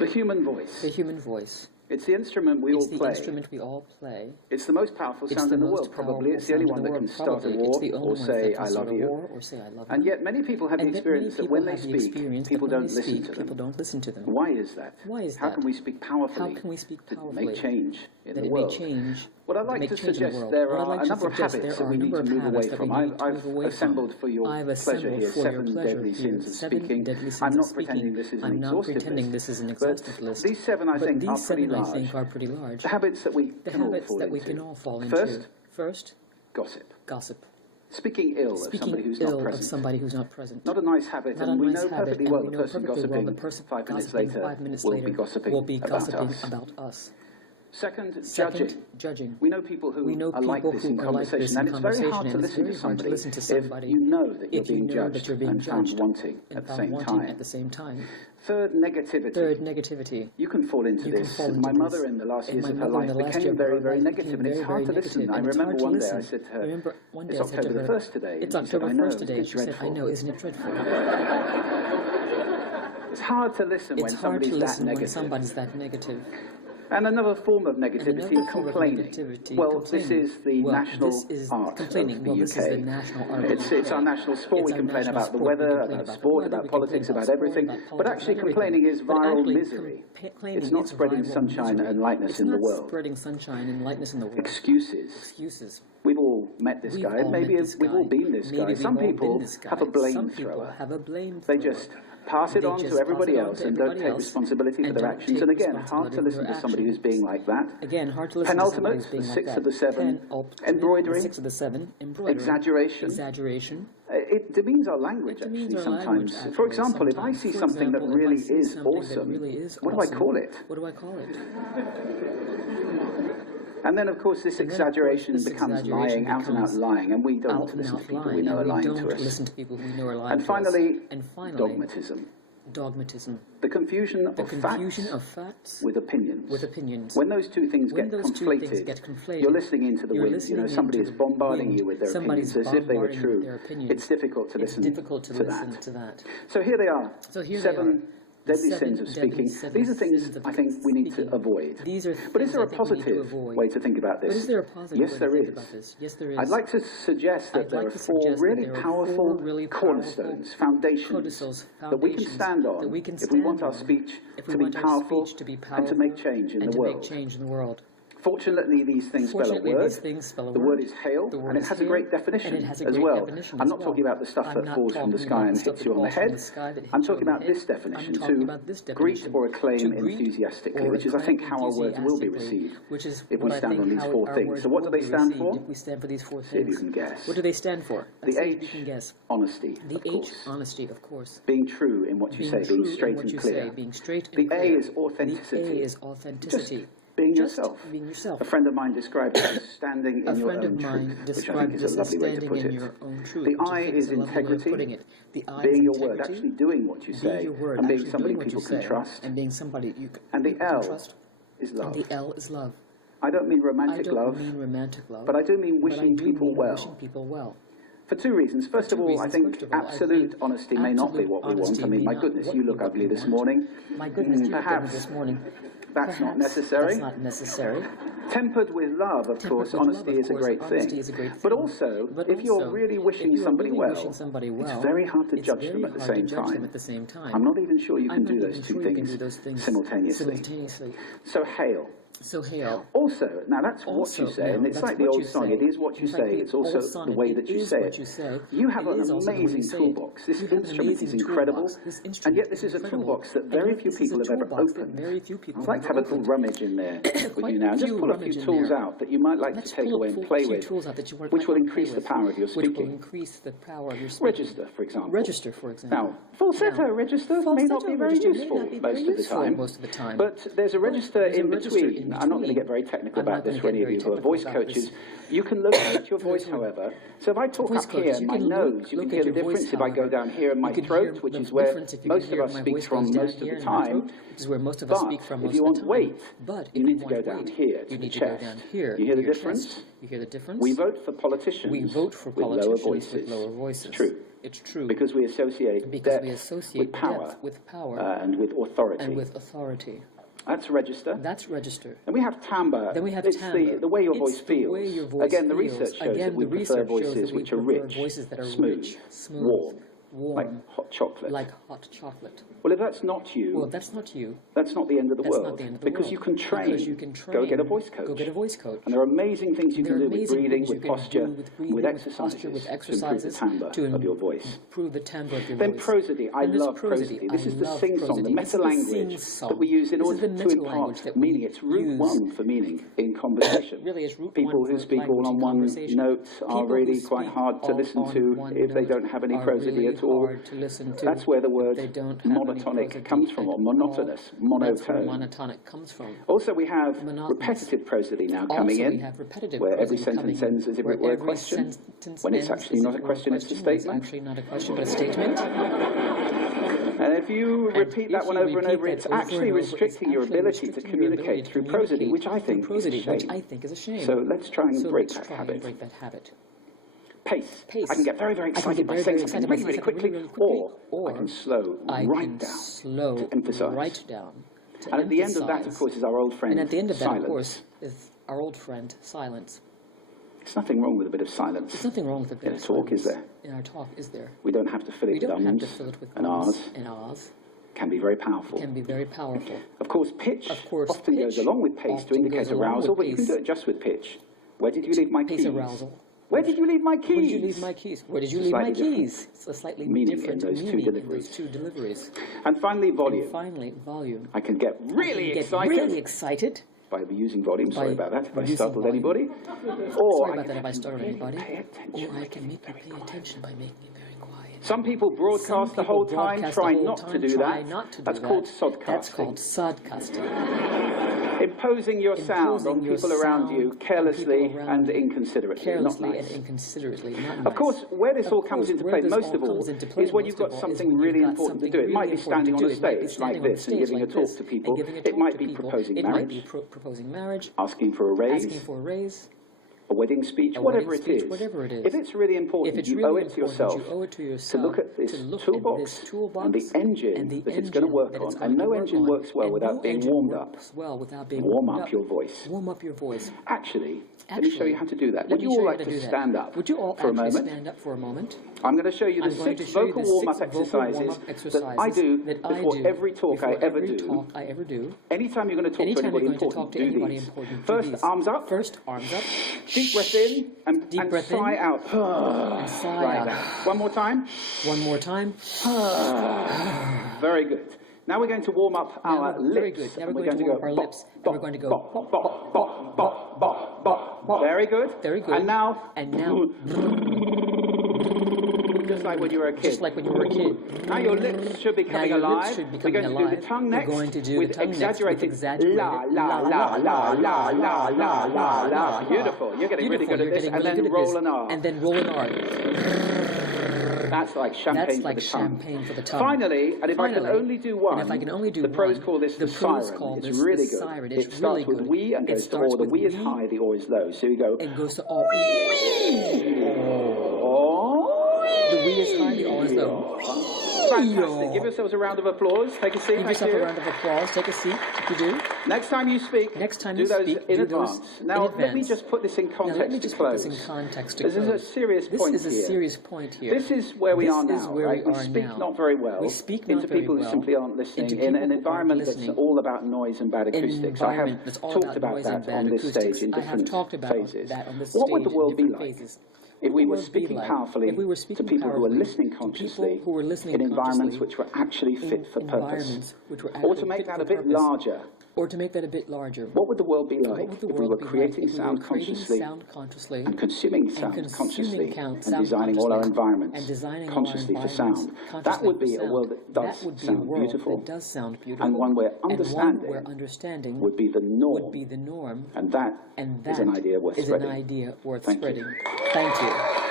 The human voice. The human voice. It's the instrument we all play. It's the instrument we all play. It's the most powerful sound in the world, probably. It's the only one that can start a war or say, I love you. And yet many people have the experience that when they speak, people don't listen to them. Why is that? How can we speak powerfully to make change in the world? What I'd like to suggest, there are a number of habits that we need to move away from. I've assembled for your pleasure here 7 deadly sins of speaking. I'm not pretending this is an exhaustive list. But these 7, I think, are pretty large. The habits that we can all fall into. First, gossip. Speaking ill of somebody who's not present. Not a nice habit, and we know perfectly well the person gossiping 5 minutes later will be gossiping about us. Second, judging. We know people who are like this in conversation, and it's very hard to listen to somebody if you know that you're being judged and found wanting at the same time. Third, negativity. You can fall into this. My mother, in the last years of her life, became very, very negative, and it's hard to listen. I remember one day I said to her, it's October the 1st today. It's October 1st today. She said, I know, isn't it dreadful? It's hard to listen when somebody's that negative. And another form of negativity, complaining. This is the national art of the UK. It's our national sport. We complain about the weather, about sport, about politics, about everything. But actually complaining is viral misery. It's not spreading sunshine and lightness in the world. Excuses. We've all met this guy. Maybe we've all been this guy. Some people have a blame thrower. They just pass it on to everybody else and don't take responsibility for their actions. And again, hard to listen to somebody who's being like that. Penultimate, the 6th of the 7, embroidering, exaggeration. It demeans our language, actually, sometimes. For example, if I see something that really is awesome, what do I call it? And then, of course, this exaggeration becomes lying, out-and-out lying, and we don't listen to people we know are lying to us. And finally, dogmatism. The confusion of facts with opinions. When those two things get conflated, you're listening into the wind. You know, somebody is bombarding you with their opinions as if they were true. It's difficult to listen to that. So here they are, 7 deadly sins of speaking. These are things I think we need to avoid. But is there a positive way to think about this? Yes, there is. I'd like to suggest that there are 4 really powerful cornerstones, foundations, that we can stand on if we want our speech to be powerful and to make change in the world. Fortunately, these things spell a word. The word is hail, and it has a great definition as well. I'm not talking about the stuff that falls from the sky and hits you on the head. I'm talking about this definition, to greet or acclaim enthusiastically, which is, I think, how our words will be received if we stand on these 4 things. So what do they stand for? See if you can guess. What do they stand for? The H, honesty, of course. Being true in what you say, being straight and clear. The A is authenticity. Just being yourself. A friend of mine described it as standing in your own truth, which I think is a lovely way to put it. The I is integrity, being your word, actually doing what you say, and being somebody people can trust. And the L is love. I don't mean romantic love, but I do mean wishing people well. For 2 reasons. First of all, I think absolute honesty may not be what we want. I mean, my goodness, you look ugly this morning. Perhaps that's not necessary. Tempered with love, of course, honesty is a great thing. But also, if you're really wishing somebody well, it's very hard to judge them at the same time. I'm not even sure you can do those 2 things simultaneously. So hail. Also, now that's what you say, and it's like the old song, it is what you say, it's also the way that you say it. You have an amazing toolbox. This instrument is incredible, and yet this is a toolbox that very few people have ever opened. I'd like to have a little rummage in there with you now. Just pull a few tools out that you might like to take away and play with, which will increase the power of your speaking. Register, for example. Now, falsetto register may not be very useful most of the time, but there's a register in between. I'm not going to get very technical about this for any of you who are voice coaches. You can locate your voice, however. So if I talk up here in my nose, you can hear the difference. If I go down here in my throat, which is where most of us speak from most of the time, but if you want weight, you need to go down here to the chest. You hear the difference? You hear the difference? We vote for politicians with lower voices. It's true. It's true. Because we associate depth with power, and with authority. That's register. That's register. And we have timbre. Then we have timbre. It's the way your voice feels. Again, the research shows that we prefer voices which are rich, smooth, warm, like hot chocolate. Well, if that's not you, that's not the end of the world. Because you can train. Go get a voice coach. And there are amazing things you can do with breathing, with posture, with exercises to improve the timbre of your voice. Then prosody. I love prosody. This is the sing-song, the meta-language that we use in order to impart meaning. It's root one for meaning in conversation. People who speak all on one note are really quite hard to listen to if they don't have any prosody at all. That's where the word monotonic comes from, or monotonous, monotone. Also, we have repetitive prosody now coming in, where every sentence ends as if it were a question, when it's actually not a question, it's a statement. And if you repeat that one over and over, it's actually restricting your ability to communicate through prosody, which I think is a shame. So let's try and break that habit. Pace. I can get very, very excited by saying something really, really quickly, or I can slow right down to emphasize. And at the end of that, of course, is our old friend silence. There's nothing wrong with a bit of silence. There's nothing wrong with a bit of talk, is there? In our talk, is there? We don't have to fill it with ums and ahs. Can be very powerful. Of course, pitch often goes along with pace to indicate arousal, but you can do it just with pitch. Where did you leave my keys? Where did you leave my keys? Where did you leave my keys? Where did you leave my keys? It's a slightly different meaning in those two deliveries. And finally, volume. I can get really excited by using volume. Sorry about that if I startled anybody. Or I can make you pay attention by making it very quiet. Some people broadcast the whole time. Try not to do that. That's called sodcasting. Imposing your sound on people around you carelessly and inconsiderately, not nice. Of course, where this all comes into play most of all is when you've got something really important to do. It might be standing on a stage like this and giving a talk to people. It might be proposing marriage, asking for a raise, a wedding speech, whatever it is. If it's really important, you owe it to yourself to look at this toolbox and the engine that it's going to work on. And no engine works well without being warmed up. Warm up your voice. Actually, let me show you how to do that. Would you all like to stand up for a moment? I'm going to show you the 6 vocal warm-up exercises that I do before every talk I ever do. Anytime you're going to talk to anybody important, do these. First, arms up. Deep breath in and sigh out. Like that. One more time. Very good. Now we're going to warm up our lips. Now we're going to warm our lips. And we're going to go bop, bop, bop, bop, bop, bop, bop. Very good. And now just like when you were a kid. Now your lips should be coming alive. We're going to do the tongue next with exaggerated la, la, la, la, la, la, la, la, la. Beautiful. You're getting really good at this. And then roll an R. That's like champagne for the tongue. Finally, and if I can only do one, the pros call this the siren. It's really good. It starts with we and goes to or. The we is high, the or is low. So you go. It goes to or. The we is high, the or is low. Fantastic. Give yourselves a round of applause. Take a seat. Give yourself a round of applause. Take a seat if you do. Next time you speak, do those in advance. Now, let me just put this in context to close. This is a serious point here. This is where we are now, right? We speak not very well into people who simply aren't listening in an environment that's all about noise and bad acoustics. I have talked about that on this stage in different phases. What would the world be like if we were speaking powerfully to people who are listening consciously in environments which were actually fit for purpose? Or to make that a bit larger, Or to make that a bit larger. What would the world be like if we were creating sound consciously and consuming sound consciously and designing all our environments consciously for sound? That would be a world that does sound beautiful, and one where understanding would be the norm, and that is an idea worth spreading. Thank you.